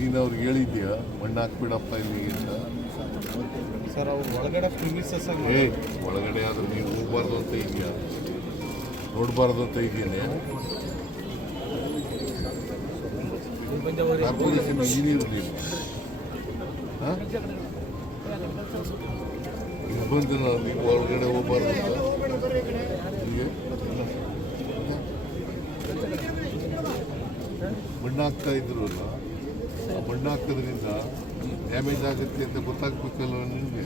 ನೀನು ಅವ್ರಿಗೆ ಹೇಳಿದ್ಯಾ ಮಣ್ಣು ಹಾಕ್ಬಿಡಪ್ಪ ಇಲ್ಲಿಗೆ ಅಂತ? ಸರ್ ಅವ್ರು ಒಳಗಡೆ ಪ್ರಿಮಿಸಸ್ ಒಳಗಡೆ ಆದ್ರೆ ನೀವು ಹೋಗ್ಬಾರ್ದು ಅಂತ ಇದೆಯಾ, ನೋಡಬಾರ್ದು ಅಂತ ಇದೆಯೇ? ಕಾರ್ಪೊರೇಷನ್ ಇಂಜಿನಿಯರ್ ನೀವು ಬಂದು ನೀವು ಒಳಗಡೆ ಹೋಗ್ಬಾರ್ದು ಅಂತ ಹೀಗೆ ಮಣ್ಣು ಹಾಕ್ತಾ ಇದ್ರು ಅಲ್ಲ, ಆ ಮಣ್ಣು ಹಾಕೋದ್ರಿಂದ ಡ್ಯಾಮೇಜ್ ಆಗುತ್ತೆ ಅಂತ ಗೊತ್ತಾಗ್ಬೇಕಲ್ವ ನಿಮಗೆ?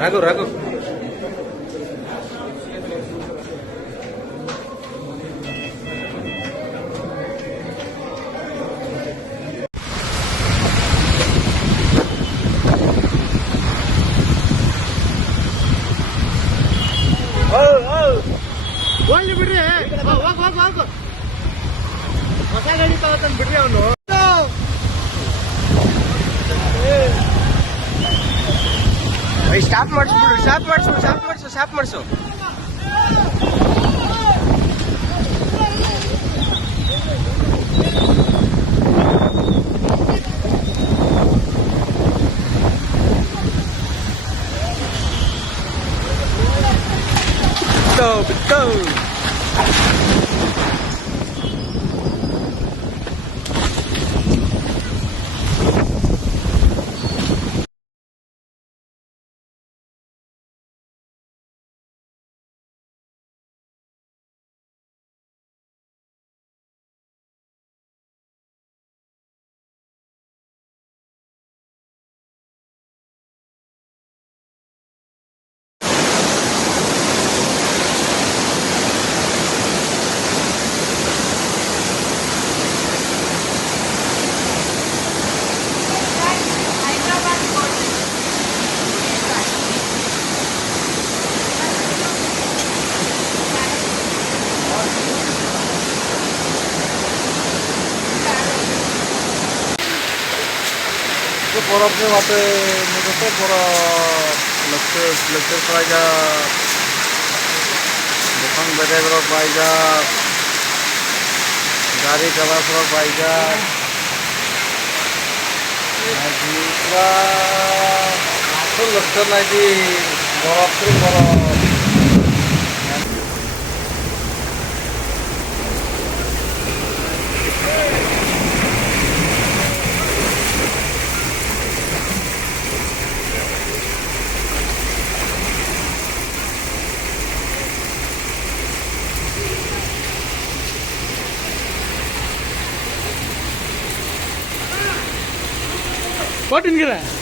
ರಾಘು ರಾಘು ಹೋಗ್ಲಿ ಬಿಡ್ರಿ, ಹೋಗು ಹೊಸ ಗಾಡಿ ತಗೋತಾನ ಬಿಡ್ರಿ ಅವನು. ಸ್ಟಾಪ್ ಮಾಡಿಸ್ಬಿಡ್ರಿ, ಸ್ಟಾಪ್ ಮಾಡಿಸು. ಬಿಟ್ಟು और अपने वहाँ पे मुझे तो पूरा लेक्चर पाएगा, दुकान बैठे करो पाएगा, गाड़ी चला करो पाएगा, तो लेक्चर नहीं बड़ा போட்டுங்கிறேன்.